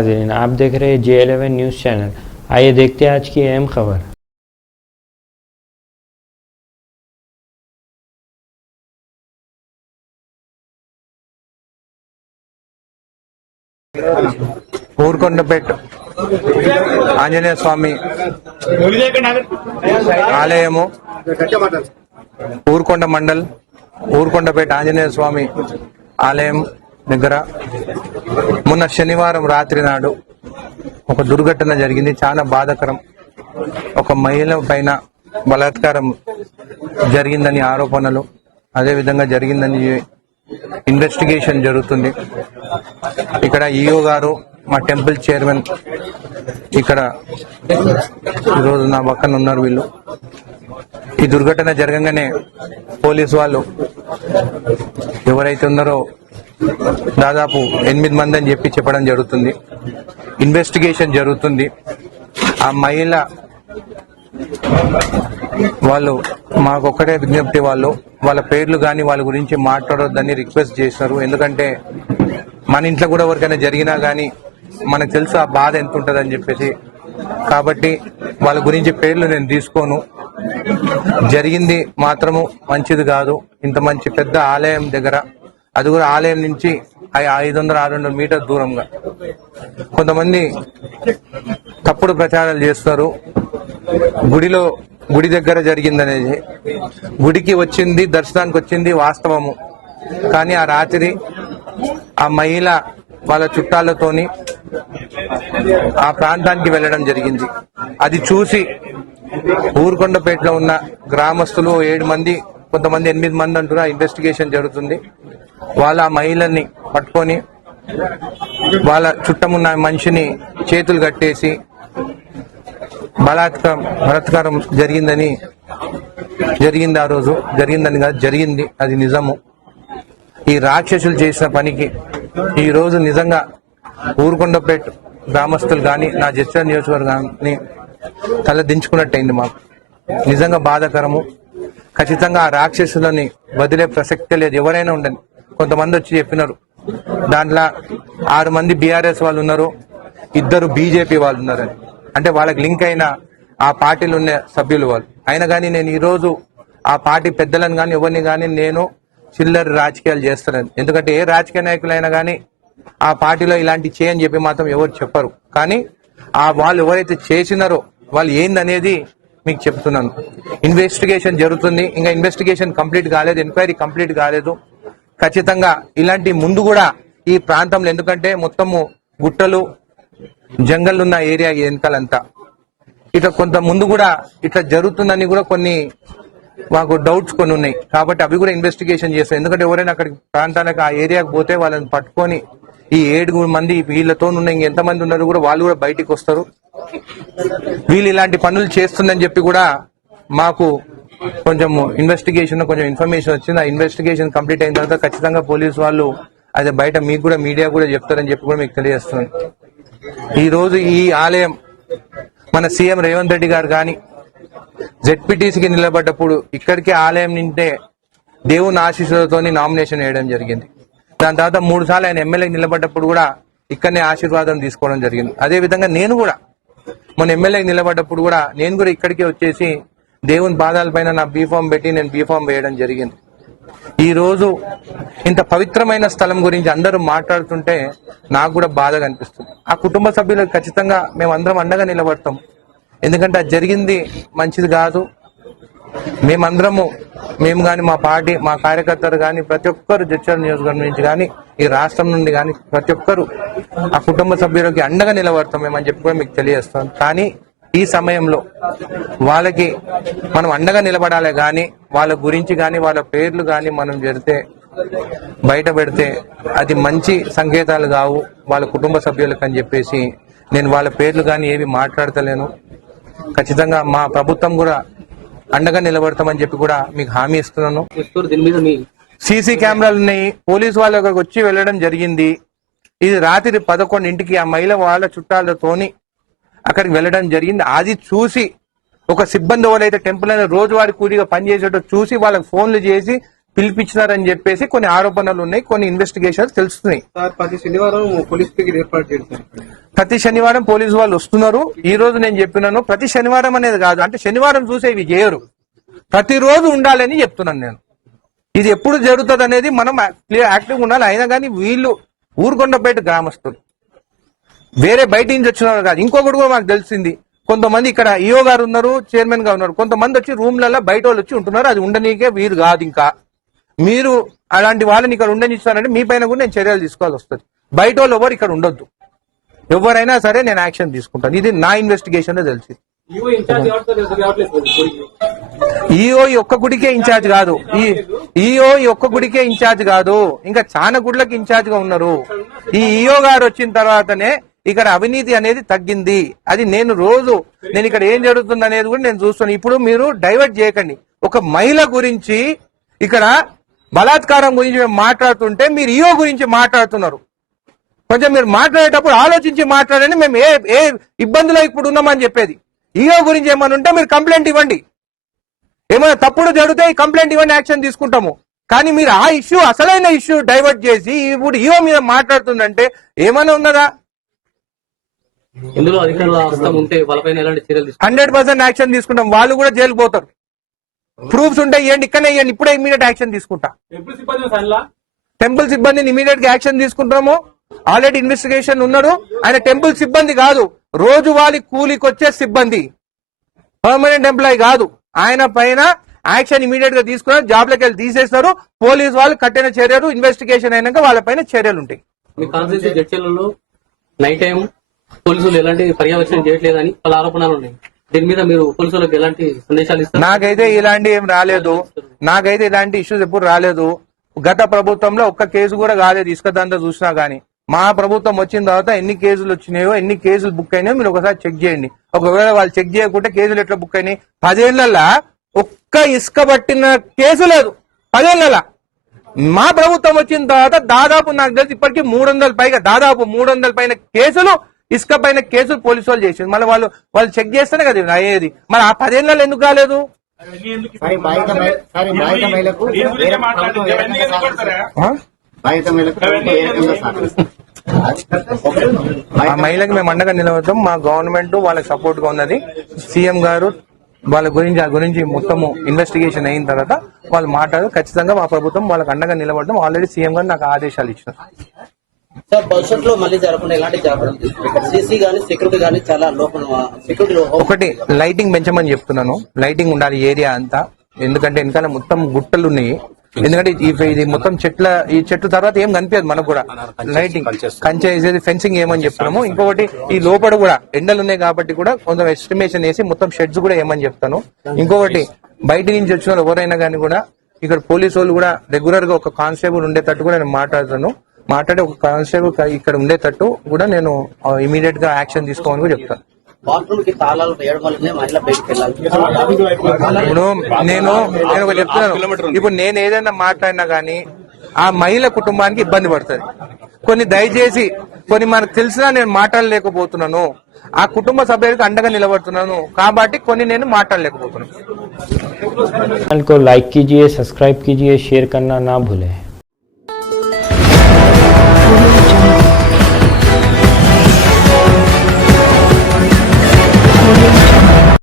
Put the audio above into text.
नाज़रीन, आप देख रहे हैं J11 न्यूज़ चैनल। आइए देखते हैं आज की अहम खबर। ఊరుకొండపేట ఆంజనేయ స్వామి ఆలయము, ఊరుకొండ మండల్, ఊరుకొండపేట ఆంజనేయ స్వామి ఆలయం దగ్గర మొన్న శనివారం రాత్రి నాడు ఒక దుర్ఘటన జరిగింది. చాలా బాధాకరం. ఒక మహిళ పైన బలాత్కారం జరిగిందని ఆరోపణలు, అదేవిధంగా జరిగిందని ఇన్వెస్టిగేషన్ జరుగుతుంది. ఇక్కడ ఈఓ గారు, మా టెంపుల్ చైర్మన్ ఇక్కడ ఈరోజు నా పక్కన ఉన్నారు. వీళ్ళు ఈ దుర్ఘటన జరగంగానే పోలీసు వాళ్ళు ఎవరైతే ఉన్నారో దాదాపు 8 మంది అని చెప్పడం జరుగుతుంది. ఇన్వెస్టిగేషన్ జరుగుతుంది. ఆ మహిళ వాళ్ళు మాకొక్కటే విజ్ఞప్తి, వాళ్ళ పేర్లు కానీ వాళ్ళ గురించి మాట్లాడొద్దని రిక్వెస్ట్ చేసినారు. ఎందుకంటే మన ఇంట్లో కూడా ఎవరికైనా జరిగినా కానీ మనకు తెలుసు ఆ బాధ ఎంత ఉంటుందని చెప్పేసి. కాబట్టి వాళ్ళ గురించి పేర్లు నేను తీసుకోను. జరిగింది మాత్రము మంచిది కాదు. ఇంత మంచి పెద్ద ఆలయం దగ్గర, అది కూడా ఆలయం నుంచి 500-600 మీటర్ దూరంగా కొంతమంది తప్పుడు ప్రచారాలు చేస్తారు. గుడి దగ్గర జరిగిందనేది, గుడికి వచ్చింది, దర్శనానికి వచ్చింది వాస్తవము. కానీ ఆ రాత్రి ఆ మహిళ వాళ్ళ చుట్టాలతోని ఆ ప్రాంతానికి వెళ్ళడం జరిగింది. అది చూసి ఊరుకొండపేటలో ఉన్న గ్రామస్తులు 7 మంది, కొంతమంది 8 మంది అంటున్నా, ఇన్వెస్టిగేషన్ జరుగుతుంది. వాళ్ళ ఆ మహిళల్ని పట్టుకొని వాళ్ళ చుట్టమున్న మనిషిని చేతులు కట్టేసి బలాత్కారం జరిగింది. ఆ రోజు జరిగిందని కాదు, జరిగింది, అది నిజము. ఈ రాక్షసులు చేసిన పనికి ఈ రోజు నిజంగా ఊరుకొండపేట గ్రామస్తులు కానీ, నా జడ్చర్ల నియోజకవర్గాన్ని తలదించుకున్నట్టయింది. మాకు నిజంగా బాధాకరము. ఖచ్చితంగా ఆ రాక్షసులని వదిలే ప్రసక్తే లేదు. ఎవరైనా ఉండని. కొంతమంది వచ్చి చెప్పినారు, దాంట్లో 6 మంది బీఆర్ఎస్ వాళ్ళు ఉన్నారు, 2 బీజేపీ వాళ్ళు ఉన్నారని. అంటే వాళ్ళకి లింక్ అయిన ఆ పార్టీలు ఉన్న సభ్యులు వాళ్ళు. అయినా కానీ నేను ఈరోజు ఆ పార్టీ పెద్దలను కానీ ఎవరిని కానీ నేను చిల్లర రాజకీయాలు చేస్తానని. ఎందుకంటే ఏ రాజకీయ నాయకులైనా కానీ ఆ పార్టీలో ఇలాంటి చేయని చెప్పి మాత్రం ఎవరు చెప్పరు. కానీ ఆ వాళ్ళు ఎవరైతే చేసినారో వాళ్ళు ఏందనేది మీకు చెప్తున్నాను. ఇన్వెస్టిగేషన్ జరుగుతుంది. ఇంకా ఇన్వెస్టిగేషన్ కంప్లీట్ కాలేదు, ఎంక్వైరీ కంప్లీట్ కాలేదు. ఖచ్చితంగా ఇలాంటి ముందు కూడా ఈ ప్రాంతంలో, ఎందుకంటే మొత్తము గుట్టలు జంగల్ ఉన్న ఏరియా వెనకాలంతా, ఇట్లా కొంత ముందు కూడా ఇట్లా జరుగుతుందని కూడా కొన్ని మాకు డౌట్స్ కొన్ని ఉన్నాయి. కాబట్టి అవి కూడా ఇన్వెస్టిగేషన్ చేస్తాం. ఎందుకంటే ఎవరైనా అక్కడికి ప్రాంతానికి, ఆ ఏరియాకు పోతే వాళ్ళని పట్టుకొని ఈ 7 మంది వీళ్ళతో ఉన్న ఇంకెంతమంది ఉన్నారు కూడా వాళ్ళు కూడా బయటికి వస్తారు. వీళ్ళు ఇలాంటి పనులు చేస్తుందని చెప్పి కూడా మాకు కొంచెం ఇన్వెస్టిగేషన్ కొంచెం ఇన్ఫర్మేషన్ వచ్చింది. ఆ ఇన్వెస్టిగేషన్ కంప్లీట్ అయిన తర్వాత ఖచ్చితంగా పోలీసు వాళ్ళు అదే బయట మీకు కూడా మీడియా కూడా చెప్తారని చెప్పి కూడా మీకు తెలియజేస్తున్నాను. ఈ రోజు ఈ ఆలయం మన సీఎం రేవంత్ రెడ్డి గారు కానీ జెడ్పీటీసీకి నిలబడ్డప్పుడు ఇక్కడికి ఆలయం నింటే దేవుని ఆశీస్సులతో నామినేషన్ వేయడం జరిగింది. దాని తర్వాత 3 సార్లు ఆయన ఎమ్మెల్యేకి నిలబడ్డప్పుడు కూడా ఇక్కడనే ఆశీర్వాదం తీసుకోవడం జరిగింది. అదేవిధంగా నేను కూడా మన ఎమ్మెల్యేకి నిలబడ్డప్పుడు కూడా నేను కూడా ఇక్కడికి వచ్చేసి దేవుని పాదాలపైన నా బీఫామ్ పెట్టి నేను బీఫామ్ వేయడం జరిగింది. ఈ రోజు ఇంత పవిత్రమైన స్థలం గురించి అందరూ మాట్లాడుతుంటే నాకు కూడా బాధగా అనిపిస్తుంది. ఆ కుటుంబ సభ్యులకు ఖచ్చితంగా మేము అందరం అండగా నిలబడతాం. ఎందుకంటే అది జరిగింది మంచిది కాదు. మేమందరము, మేము కానీ, మా పార్టీ, మా కార్యకర్తలు కానీ, ప్రతి ఒక్కరు జడ్చర్ల నియోజకవర్గం నుంచి కానీ, ఈ రాష్ట్రం నుండి కానీ ప్రతి ఒక్కరు ఆ కుటుంబ సభ్యులకి అండగా నిలబడతాం మేమని చెప్పి కూడా మీకు తెలియజేస్తాం. కానీ ఈ సమయంలో వాళ్ళకి మనం అండగా నిలబడాలి కానీ వాళ్ళ గురించి కానీ వాళ్ళ పేర్లు కానీ మనం బయట పెడితే అది మంచి సంకేతాలు కావు వాళ్ళ కుటుంబ సభ్యులకు అని చెప్పేసి నేను వాళ్ళ పేర్లు కానీ ఏవి మాట్లాడతలేను. ఖచ్చితంగా మా ప్రభుత్వం కూడా అండగా నిలబడతామని చెప్పి కూడా మీకు హామీ ఇస్తున్నాను. సీసీ కెమెరాలు ఉన్నాయి. పోలీసు వాళ్ళు అక్కడికి వచ్చి వెళ్ళడం జరిగింది. ఇది రాత్రి 11ంటికి ఆ మహిళ వాళ్ళ చుట్టాలతోని అక్కడికి వెళ్ళడం జరిగింది. అది చూసి ఒక సిబ్బంది ఎవరైతే టెంపుల్ అయిన రోజువారీ కూలీగా పనిచేసేటో చూసి వాళ్ళకి ఫోన్లు చేసి పిలిపించినారని చెప్పేసి కొన్ని ఆరోపణలు ఉన్నాయి, కొన్ని ఇన్వెస్టిగేషన్స్ తెలుస్తున్నాయి. సార్ ప్రతి శనివారం పోలీస్ పికెట్ ఏర్పాటు చేస్తారు. ప్రతి శనివారం పోలీసు వాళ్ళు వస్తున్నారు. ఈ రోజు నేను చెప్పినాను ప్రతి శనివారం అనేది కాదు, అంటే శనివారం చూసే ఇవి చేయరు, ప్రతిరోజు ఉండాలని చెప్తున్నాను నేను. ఇది ఎప్పుడు జరుగుతుంది అనేది మనం యాక్టివ్గా ఉండాలి. అయినా కానీ వీళ్ళు ఊరుకొండపేట గ్రామస్తులు, వేరే బయట నుంచి వచ్చిన కాదు. ఇంకొకటి కూడా మాకు తెలిసింది, కొంతమంది ఇక్కడ ఈఓ గారు ఉన్నారు, చైర్మన్ గా ఉన్నారు, కొంతమంది వచ్చి రూమ్లలో బయట వాళ్ళు వచ్చి ఉంటున్నారు. అది ఉండనీకే వీరు కాదు. ఇంకా మీరు అలాంటి వాళ్ళని ఇక్కడ ఉండనిస్తారంటే మీ పైన కూడా నేను చర్యలు తీసుకోవాల్సి వస్తుంది. బయట వాళ్ళు ఎవరు ఇక్కడ ఉండొద్దు, ఎవరైనా సరే నేను యాక్షన్ తీసుకుంటాను. ఇది నా ఇన్వెస్టిగేషన్ లో తెలిసింది. ఈఓ ఒక్క గుడికే ఇన్ఛార్జ్ కాదు, ఈఓ ఒక్క గుడికే ఇన్ఛార్జ్ కాదు, ఇంకా చాలా గుడ్లకి ఇన్ఛార్జ్ గా ఉన్నారు. ఈ ఈఓ గారు వచ్చిన తర్వాతనే ఇక్కడ అవినీతి అనేది తగ్గింది. అది నేను ఇక్కడ ఏం జరుగుతుంది అనేది కూడా నేను చూస్తాను. ఇప్పుడు మీరు డైవర్ట్ చేయకండి. ఒక మహిళ గురించి ఇక్కడ బలాత్కారం గురించి మేము మాట్లాడుతుంటే మీరు ఈఓ గురించి మాట్లాడుతున్నారు. కొంచెం మీరు మాట్లాడేటప్పుడు ఆలోచించి మాట్లాడండి. మేము ఏ ఇబ్బందిలో ఇప్పుడు ఉన్నామని చెప్పేది. ఈఓ గురించి ఏమైనా ఉంటే మీరు కంప్లైంట్ ఇవ్వండి, ఏమైనా తప్పుడు జరిగితే కంప్లైంట్ ఇవ్వండి, యాక్షన్ తీసుకుంటాము. కానీ మీరు ఆ ఇష్యూ, అసలైన ఇష్యూ డైవర్ట్ చేసి ఇప్పుడు ఈఓ మీద మాట్లాడుతుందంటే ఏమైనా ఉన్నదా? ఇందులో అధికారుల హస్తం ఉంటే వాళ్ళపైన ఎలాంటి చర్యలు 100% యాక్షన్ తీసుకుంటాం. వాళ్ళు కూడా జైలుకు పోతారు. ప్రూఫ్స్ ఉంటే ఇవ్వండి, ఇక్కడనే ఇవ్వండి, ఇప్పుడే ఇమీడియట్ యాక్షన్ తీసుకుంటా. టెంపుల్ సిబ్బందిని ఇమీడియట్ గా యాక్షన్ తీసుకుంటాము. ఆల్రెడీ ఇన్వెస్టిగేషన్ ఉన్నాడు. ఆయన టెంపుల్ సిబ్బంది కాదు, రోజువారీ కూలికి వచ్చే సిబ్బంది, పర్మనెంట్ ఎంప్లాయీ కాదు. ఆయన పైన యాక్షన్ ఇమీడియట్ గా తీసుకున్నారు. జాబ్ లకి వెళ్ళి తీసేస్తారు. పోలీసు వాళ్ళు కట్టిన చర్యలు, ఇన్వెస్టిగేషన్ అయినాక వాళ్ళపైన చర్యలు ఉంటాయి. మీ కాన్స్టిట్యూన్సీ జడ్చర్లలో నైట్ టైం పోలీసులు ఎలాంటి పర్యవేక్షణ చేయట్లేదని వాళ్ళ ఆరోపణలు ఉన్నాయి. దీని మీద మీరు పోలీసులకు ఎలాంటి సందేశాలు ఇస్తారు? నాకైతే ఇలాంటి ఏం రాలేదు. నాకైతే ఇలాంటి ఇష్యూస్ ఎప్పుడు రాలేదు. గత ప్రభుత్వంలో ఒక్క కేసు కూడా కాలేదు ఇసుకదంతా చూసినా గానీ. మా ప్రభుత్వం వచ్చిన తర్వాత ఎన్ని కేసులు వచ్చినాయో, ఎన్ని కేసులు బుక్ అయినాయో మీరు ఒకసారి చెక్ చేయండి. ఒకవేళ వాళ్ళు చెక్ చేయకుంటే కేసులు ఎట్లా బుక్ అయినాయి? 10 ఏళ్లలో ఒక్క ఇసుక పట్టిన కేసు లేదు. 10 ఏళ్లలో. మా ప్రభుత్వం వచ్చిన తర్వాత దాదాపు నాకు తెలిసి ఇప్పటికీ 300 పైగా, దాదాపు 300 పైన కేసులు, ఇసుక పైన కేసులు పోలీసు వాళ్ళు చేసింది. మళ్ళీ వాళ్ళు చెక్ చేస్తేనే కదా అయ్యేది. మరి ఆ 10 ఏళ్లలో ఎందుకు కాలేదు? ఆ మహిళకి మేము అండగా నిలబడతాం. మా గవర్నమెంట్ వాళ్ళకి సపోర్ట్ గా ఉన్నది. సీఎం గారు వాళ్ళ గురించి మొత్తము ఇన్వెస్టిగేషన్ అయిన తర్వాత వాళ్ళు మాట్లాడారు. ఖచ్చితంగా మా ప్రభుత్వం వాళ్ళకి అండగా నిలబడతాం. ఆల్రెడీ సీఎం గారు నాకు ఆదేశాలు ఇచ్చినారు. సార్ భవిష్యత్తులో మళ్ళీ జరగకుండా ఎలాంటి జాగ్రత్తలు తీసుకుంటారు? సీసీ గానీ సెక్యూరిటీ గానీ చాలా లోపల సెక్యూరిటీ. ఒకటి లైటింగ్ పెంచమని చెప్తున్నాను. లైటింగ్ ఉండాలి ఏరియా అంతా. ఎందుకంటే వెనకాల మొత్తం గుట్టలు ఉన్నాయి. ఎందుకంటే ఇది మొత్తం ఈ చెట్టు తర్వాత ఏం కనిపించదు మనకు కూడా. లైటింగ్ కంచె వేసేది, ఫెన్సింగ్ ఏమని చెప్తున్నాము. ఇంకొకటి ఈ లోపల కూడా ఎండలు ఉన్నాయి కాబట్టి కూడా కొంచెం ఎస్టిమేషన్ వేసి మొత్తం షెడ్స్ కూడా ఏమని చెప్తాను. ఇంకొకటి బయట నుంచి వచ్చిన వాళ్ళు ఎవరైనా కానీ కూడా ఇక్కడ పోలీసు వాళ్ళు కూడా రెగ్యులర్ గా ఒక కానిస్టేబుల్ ఉండేటట్టు కూడా నేను మాట్లాడి ఒక కానిస్టేబుల్ ఇక్కడ ఉండేటట్టు కూడా నేను ఇమీడియట్ గా యాక్షన్ తీసుకోమని కూడా చెప్తాను. బాత్రూమ్ కి తాళాలు వేయడం వల్లనే మహిళ బయటకు వెళ్ళాలి. ఇప్పుడు నేను ఒకటి చెప్తున్నాను. ఇప్పుడు నేను ఏదైనా మాట్లాడినా గానీ ఆ మహిళ కుటుంబానికి ఇబ్బంది పడుతుంది. దయచేసి కొన్ని మనకు తెలిసినా నేను మాట్లాడలేకపోతున్నాను. ఆ కుటుంబ సభ్యులకు అండగా నిలబడుతున్నాను కాబట్టి కొన్ని నేను మాట్లాడలేకపోతున్నాను. चैनल को लाइक कीजिए, सब्सक्राइब कीजिए, शेयर करना ना भूलें।